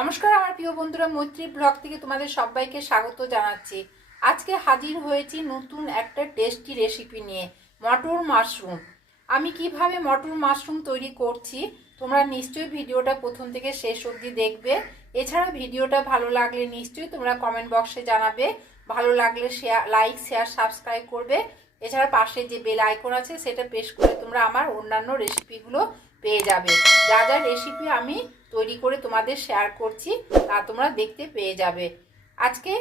নমস্কার আমার প্রিয় বন্ধুরা, মৈত্রী ব্লগ থেকে তোমাদের সবাইকে স্বাগত জানাচ্ছি। আজকে হাজির হয়েছি নতুন একটা টেস্টি রেসিপি নিয়ে, মটর মাশরুম। আমি কিভাবে মটর মাশরুম তৈরি করছি তোমরা নিশ্চয়ই ভিডিওটা প্রথম থেকে শেষ অবধি দেখবে। এছাড়া ভিডিওটা ভালো লাগলে নিশ্চয়ই তোমরা কমেন্ট বক্সে জানাবে, ভালো লাগলে লাইক শেয়ার সাবস্ক্রাইব করবে। এছাড়া পাশে যে বেল আইকন আছে সেটা প্রেস করে তোমরা আমার অন্যান্য রেসিপিগুলো পেয়ে যাবে। যা যা রেসিপি আমি তৈরি করে তোমাদের শেয়ার করছি তা তোমরা দেখতে পেয়ে যাবে। আজকে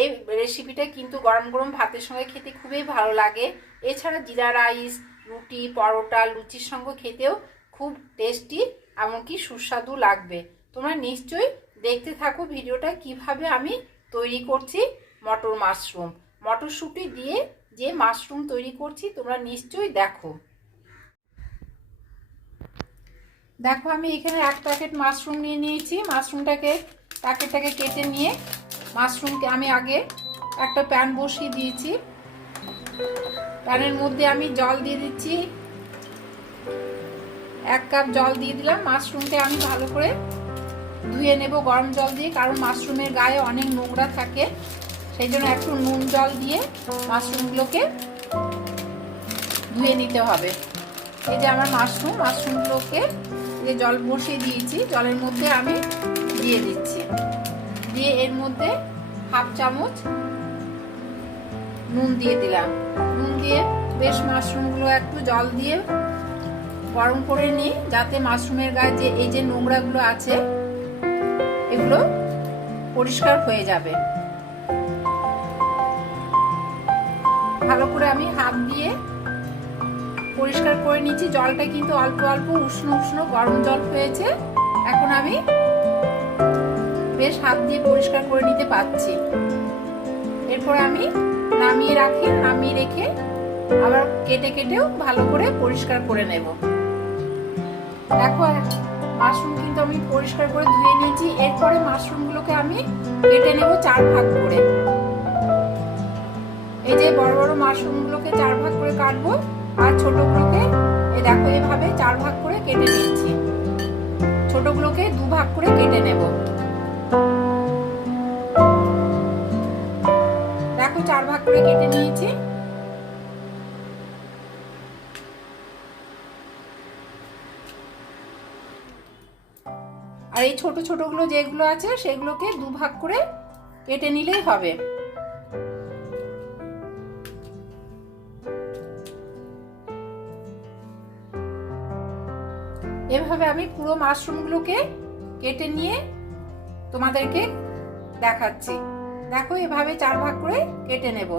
এই রেসিপিটা কিন্তু গরম গরম ভাতের সঙ্গে খেতে খুবই ভালো লাগে। এছাড়া জিরা রাইস, রুটি, পরোটা, লুচির সঙ্গে খেতেও খুব টেস্টি এমনকি সুস্বাদু লাগবে। তোমরা নিশ্চয়ই দেখতে থাকো ভিডিওটা কিভাবে আমি তৈরি করছি মটর মাশরুম। মটরশুঁটি দিয়ে যে মাশরুম তৈরি করছি তোমরা নিশ্চয়ই দেখো। দেখো আমি এখানে এক প্যাকেট মাশরুম নিয়ে নিয়েছি। মাশরুমটাকে প্যাকেটটাকে কেটে নিয়ে মাশরুমকে আমি আগে একটা প্যান বসিয়ে দিয়েছি। প্যানের মধ্যে আমি জল দিয়ে দিচ্ছি, 1 কাপ জল দিয়ে দিলাম। মাশরুমকে আমি ভালো করে ধুয়ে নেব গরম জল দিয়ে, কারণ মাশরুমের গায়ে অনেক নোংরা থাকে, সেই জন্য একটু নুন জল দিয়ে মাশরুমগুলোকে ধুয়ে নিতে হবে। এই যে আমার মাশরুমগুলোকে যে জল বসিয়ে দিয়েছি, জলের মধ্যে আমি দিয়ে দিচ্ছি। দিয়ে এর মধ্যে 1/2 চামচ নুন দিয়ে দিলাম। নুন দিয়ে বেশ মাশরুমগুলো একটু জল দিয়ে গরম করে নিই, যাতে মাশরুমের গায়ে যে এই যে নোংরাগুলো আছে এগুলো পরিষ্কার হয়ে যাবে। ভালো করে আমি হাত দিয়ে পরিষ্কার করে নিচ্ছি। জলটা কিন্তু অল্প অল্প উষ্ণ উষ্ণ গরম জল হয়েছে। এখন আমি বেশ হাত দিয়ে পরিষ্কার করে নিতে পারছি। এরপর আমি নামিয়ে রেখে আবার কেটে কেটেও ভালো করে পরিষ্কার করে নেব। দেখো মাশরুম কিন্তু আমি পরিষ্কার করে ধুয়ে নিয়েছি। এরপরে মাশরুমগুলোকে আমি কেটে নেব 4 ভাগ করে। এই যে বড় বড় মাশরুমগুলোকে 4 ভাগ করে কাটবো, আর ছোটগুলোকে এই দেখো এভাবে 4 ভাগ করে কেটে নিয়েছি। ছোটগুলোকে 2 ভাগ করে কেটে নেব। দেখো 4 ভাগ করে কেটে নিয়েছি। আর এই ছোট ছোটগুলো যেগুলো আছে সেগুলোকে 2 ভাগ করে কেটে নিলেই হবে। এভাবে আমি পুরো মাশরুমগুলোকে কেটে নিয়ে তোমাদেরকে দেখাচ্ছি। দেখো এভাবে 4 ভাগ করে কেটে নেব।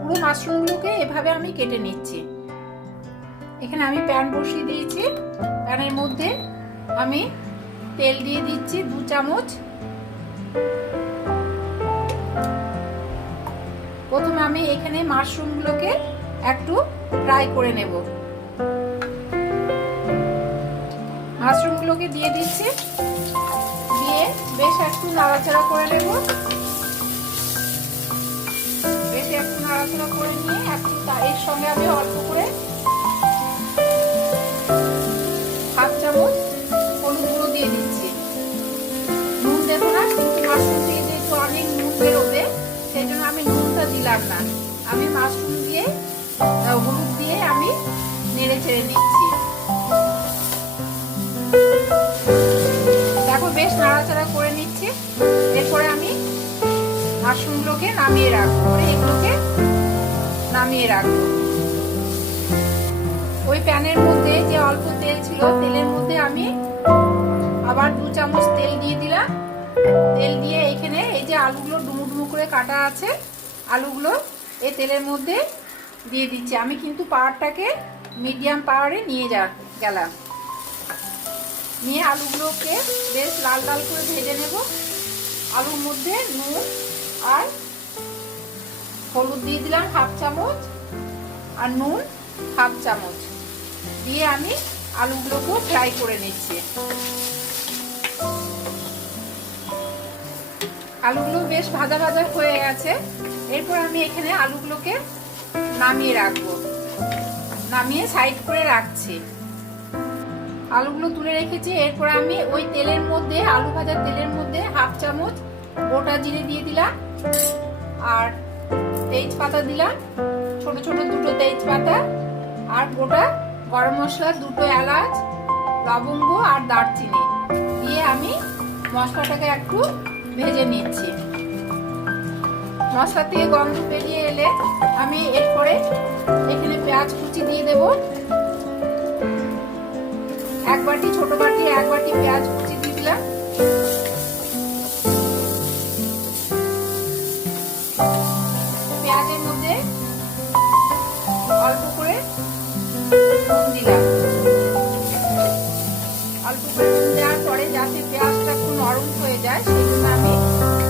পুরো মাশরুমগুলোকে এভাবে আমি কেটে নিচ্ছি। এখানে আমি প্যান বসিয়ে দিয়েছি। প্যানের মধ্যে আমি তেল দিয়ে দিচ্ছি 2 চামচ। প্রথমে আমি এখানে মাশরুমগুলোকে একটু ফ্রাই করে নেব। মাশরুমগুলোকে দিয়ে দিচ্ছি, দিয়ে বেশ একটু নাড়াচাড়া করে নেব। বেশ একটু নাড়াচাড়া করে নিয়ে এর সঙ্গে আমি অল্প করে 1/2 চামচ হলুদ গুঁড়ো দিয়ে দিচ্ছি। নুন দেবো না, কিন্তু মাশরুম থেকে যেহেতু অনেক নুন বেরোবে সেই জন্য আমি নুনটা দিলাম না। আমি মাশরুম দিয়ে হলুদ দিয়ে আমি নেড়ে চেড়ে নিচ্ছি। দেখো বেশ নাড়াচাড়া করে নিচ্ছি। এরপরে আমি মাশরুমগুলোকে নামিয়ে রাখবো। এগুলোকে নামিয়ে রাখবো। ওই প্যানের মধ্যে যে অল্প তেল ছিল, তেলের মধ্যে আমি আবার 2 চামচ তেল দিয়ে দিলাম। তেল দিয়ে এখানে এই যে আলুগুলো ডুমু ডুমু করে কাটা আছে, আলুগুলো এই তেলের মধ্যে দিয়ে দিচ্ছি। আমি কিন্তু পাওয়ারটাকে মিডিয়াম পাওয়ারে নিয়ে গেলাম। নিয়ে আলুগুলোকে বেশ লাল লাল করে ভেজে নেব। আলুর মধ্যে নুন আর হলুদ দিয়ে দিলাম 1/2 চামচ, আর নুন 1/2 চামচ দিয়ে আমি আলুগুলোকেও ফ্রাই করে নিচ্ছি। আলুগুলো বেশ ভাজা ভাজা হয়ে গেছে। এরপর আমি এখানে আলুগুলোকে নামিয়ে রাখবো, নামিয়ে সাইড করে রাখছি। আলুগুলো তুলে রেখেছি। এরপর আমি ওই তেলের মধ্যে, আলু ভাজার তেলের মধ্যে 1/2 চামচ গোটা জিরে দিয়ে দিলাম, আর তেজপাতা দিলাম, ছোট ছোট 2টো তেজপাতা, আর গোটা গরম মশলা 2টো এলাচ, লবঙ্গ আর দারচিনি দিয়ে আমি মশলাটাকে একটু ভেজে নিচ্ছি। মশলা থেকে গন্ধ বেরিয়ে এলে আমি এরপরে এখানে পেঁয়াজ কুচি দিয়ে দেব। 1 বাটি, ছোট বাটি 1 বাটি পেঁয়াজ কুচি দিয়ে দিলাম। পেঁয়াজের মধ্যে অল্প করে নুন দিলাম। অল্প করে নুন দেওয়ার পরে যাতে পেঁয়াজটা একটু নরম হয়ে যায় সেই জন্য আমি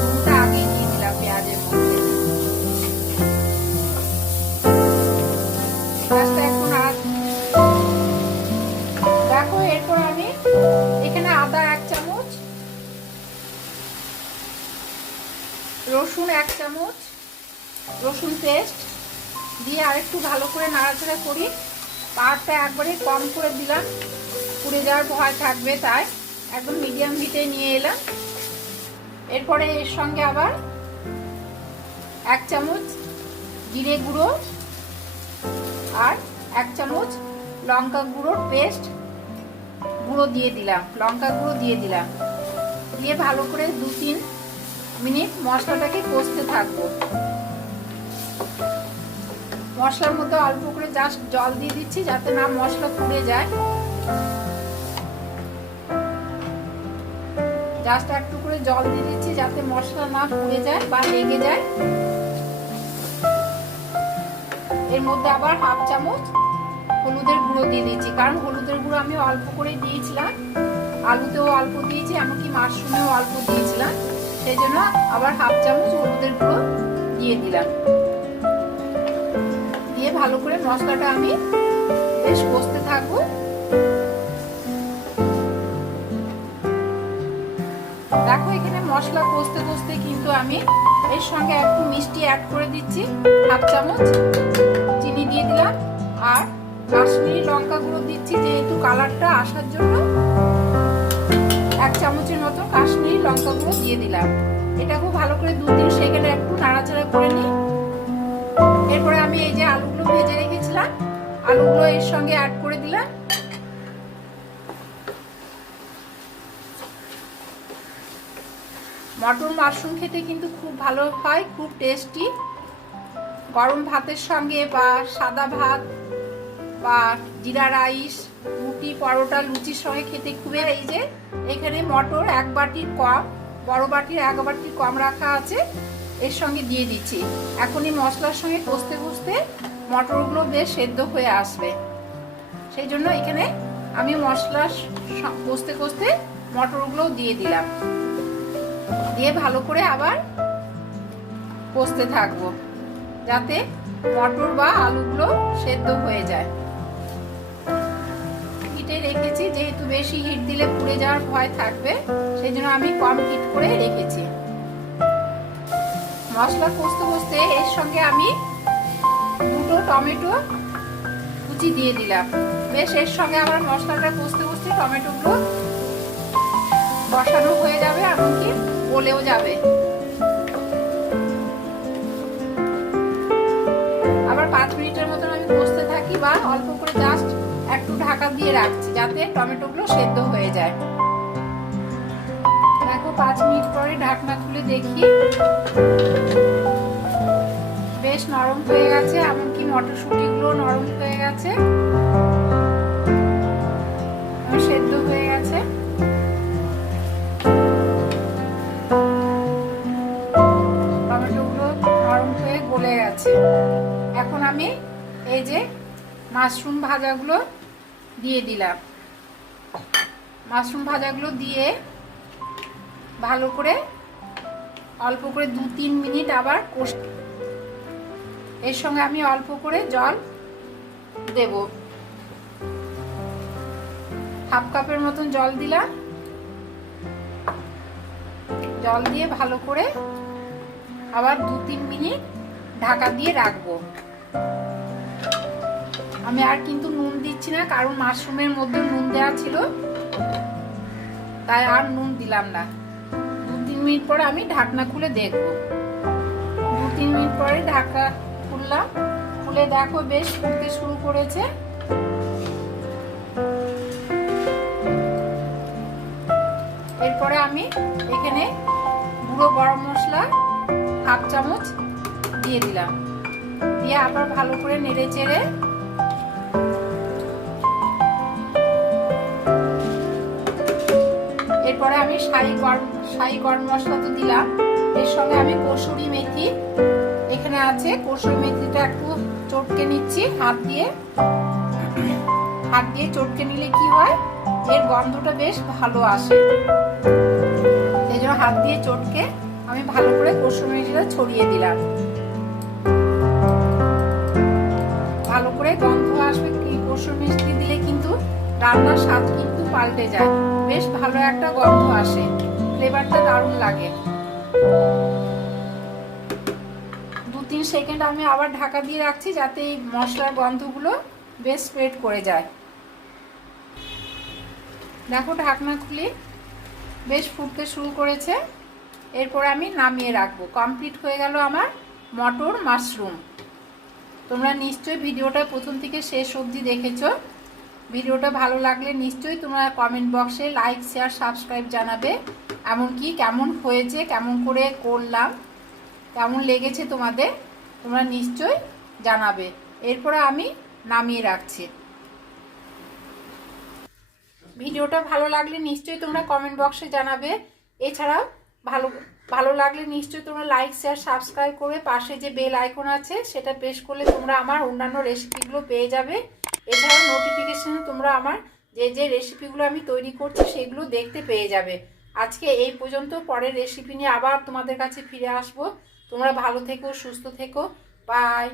নুনটা আগেই দিয়ে দিলাম পেঁয়াজের মধ্যে। পেঁয়াজটা একটু দেখো। এরপর আমি এখানে আদা 1 চামচ, রসুন 1 চামচ, রসুন পেস্ট দিয়ে আরেকটু ভালো করে নাড়াচাড়া করি। পাহাড়টা একবারে কম করে দিলাম, পুড়ে যাওয়ার ভয় থাকবে, তাই একদম মিডিয়াম হিটে নিয়ে এলাম। এরপরে এর সঙ্গে আবার 1 চামচ জিরে গুঁড়ো আর 1 চামচ লঙ্কা গুঁড়োর পেস্ট গুঁড়ো দিয়ে দিলাম, লঙ্কা গুঁড়ো দিয়ে দিলাম। দিয়ে ভালো করে 2-3 মিনিট মশলাটাকে কষতে থাকবো। মশলার মধ্যে অল্প করে জাস্ট জল দিয়ে দিচ্ছি যাতে না মশলা পুড়ে যায়। জাস্ট একটু করে জল দিয়ে দিচ্ছি যাতে মশলা না পুড়ে যায় বা লেগে যায়। এর মধ্যে আবার 1/2 চামচ হলুদের গুঁড়ো দিয়ে দিচ্ছি, কারণ হলুদের গুঁড়ো আমি অল্প করে দিয়েছিলাম, আলুতেও অল্প দিয়েছি, এমনকি মাশরুমেও অল্প দিয়েছিলাম, সেই জন্য আবার 1/2 চামচ হলুদের গুঁড়ো দিয়ে দিলাম। দিয়ে ভালো করে মশলাটা আমি বেশ কষতে থাকবো। দেখো এখানে মশলা কষতে কষতে কিন্তু আমি এর সঙ্গে একটু মিষ্টি অ্যাড করে দিচ্ছি, 1/2 চামচ চিনি দিয়ে দিলাম, আর কাশ্মীরি লঙ্কা গুঁড়ো দিচ্ছি যেহেতু কালারটা আসার জন্য 1 চামচের মতো কাশ্মীরি লঙ্কা গুঁড়ো দিয়ে দিলাম। এটা খুব ভালো করে 2-3 সেকেন্ড একটু নাড়াচাড়া করে নিই। এরপরে আমি এই যে আলুগুলো ভেজে রেখেছিলাম, আলুগুলো এর সঙ্গে অ্যাড করে দিলাম। মটর মাশরুম খেতে কিন্তু খুব ভালো হয়, খুব টেস্টি। গরম ভাতের সঙ্গে বা সাদা ভাত বা জিরা রাইস, রুটি, পরোটা, লুচির সঙ্গে খেতে খুবই। এই যে এখানে মটর 1 বাটির কম, বড় বাটির 1 বাটির কম রাখা আছে, এর সঙ্গে দিয়ে দিচ্ছি। এখনই মশলার সঙ্গে কষতে কষতে মটরগুলো বেশ সেদ্ধ হয়ে আসবে, সেই জন্য এখানে আমি মশলা কষতে কষতে মটরগুলো দিয়ে দিলাম। দিয়ে ভালো করে আবার কষতে থাকবো যাতে মটর বা আলুগুলো সেদ্ধ হয়ে যায়। হিটে রেখেছি, যেহেতু বেশি হিট দিলে পুড়ে যাওয়ার ভয় থাকবে, সেই জন্য আমি কম হিট করে রেখেছি। মশলা কষতে কষতে এর সঙ্গে আমি 2টো টমেটো কুচি দিয়ে দিলাম। বেশ এর সঙ্গে আবার মশলাটা কষতে কষতে টমেটোগুলো কষানো হয়ে যাবে, এমনকি গলেও যাবে। আবার 5 মিনিটের মতন আমি কষতে থাকি বা অল্প করে জাস্ট একটু ঢাকা দিয়ে রাখছি যাতে টমেটোগুলো সেদ্ধ হয়ে যায়। দেখো 5 মিনিট পরে ঢাকনা খুলে দেখি, বেশ নরম হয়ে গেছে, এমনকি মটরশুঁটিগুলো নরম হয়ে গেছে, সেদ্ধ হয়ে গেছে। টমেটোগুলো নরম হয়ে গলে গেছে। এখন আমি এই যে মাশরুম ভাজাগুলো দিয়ে দিলাম। মাশরুম ভাজাগুলো দিয়ে ভালো করে অল্প করে 2-3 মিনিট আবার কষতে। এর সঙ্গে আমি অল্প করে জল দেব, 1/2 কাপের মতন জল দিলাম। জল দিয়ে ভালো করে আবার 2-3 মিনিট ঢাকা দিয়ে রাখবো। আমি আর কিন্তু নুন দিচ্ছি না, কারণ মাশরুমের মধ্যে নুন দেওয়া ছিল, তাই আর নুন দিলাম না। 2-3 মিনিট পরে আমি ঢাকনা খুলে দেখবো। 2-3 মিনিট পরে ঢাকা খুললাম, খুলে দেখো বেশ ফুটতে শুরু করেছে। এরপরে আমি এখানে গুঁড়ো গরম মশলা 1/2 চামচ দিয়ে দিলাম, দিয়ে আবার ভালো করে নেড়ে চেড়ে এরপরে আমি শাহি গরম মশলা তো দিলাম, এর সঙ্গে আমি কসুরি মেথি এখানে আছে, কসুরি মেথিটা একটু চটকে নিচ্ছি হাত দিয়ে চটকে নিলে কি হয়, এর গন্ধটা বেশ ভালো আসে। এই জন্য হাত দিয়ে চটকে আমি ভালো করে কসুরি মেথিটা ছড়িয়ে দিলাম। ভালো করে গন্ধ আসবে, কসুরি মেথি দিলে কিন্তু রান্নার স্বাদ কিন্তু পাল্টে যায়, বেশ ভালো একটা গন্ধ আসে, ফ্লেভারটা দারুণ লাগে। 2-3 সেকেন্ড আমি আবার ঢাকা দিয়ে রাখছি, যাতে এই মশলার গন্ধগুলো বেশ স্প্রেড করে যায়। দেখো ঢাকনা খুলে বেশ ফুটতে শুরু করেছে। এরপর আমি নামিয়ে রাখবো। কমপ্লিট হয়ে গেল আমার মটর মাশরুম। তোমরা নিশ্চয়ই ভিডিওটা প্রথম থেকে শেষ অবধি দেখেছো। ভিডিওটা ভালো লাগলে নিশ্চয়ই তোমরা কমেন্ট বক্সে লাইক, শেয়ার, সাবস্ক্রাইব জানাবে। এমনকি কেমন হয়েছে, কেমন করে করলাম, কেমন লেগেছে তোমাদের, তোমরা নিশ্চয়ই জানাবে। এরপরে আমি নামিয়ে রাখছি। ভিডিওটা ভালো লাগলে নিশ্চয়ই তোমরা কমেন্ট বক্সে জানাবে। এছাড়াও ভালো লাগলে নিশ্চয়ই তোমরা লাইক, শেয়ার, সাবস্ক্রাইব করে পাশে যে বেল আইকন আছে সেটা প্রেস করলে তোমরা আমার অন্যান্য রেসিপিগুলো পেয়ে যাবে। এছাড়াও নোটিফিকেশন তোমরা আমার যে রেসিপিগুলো আমি তৈরি করছি সেগুলো দেখতে পেয়ে যাবে। আজকে এই পর্যন্ত, পরের রেসিপি নিয়ে আবার তোমাদের কাছে ফিরে আসবো। তোমরা ভালো থেকো, সুস্থ থেকো, বাই।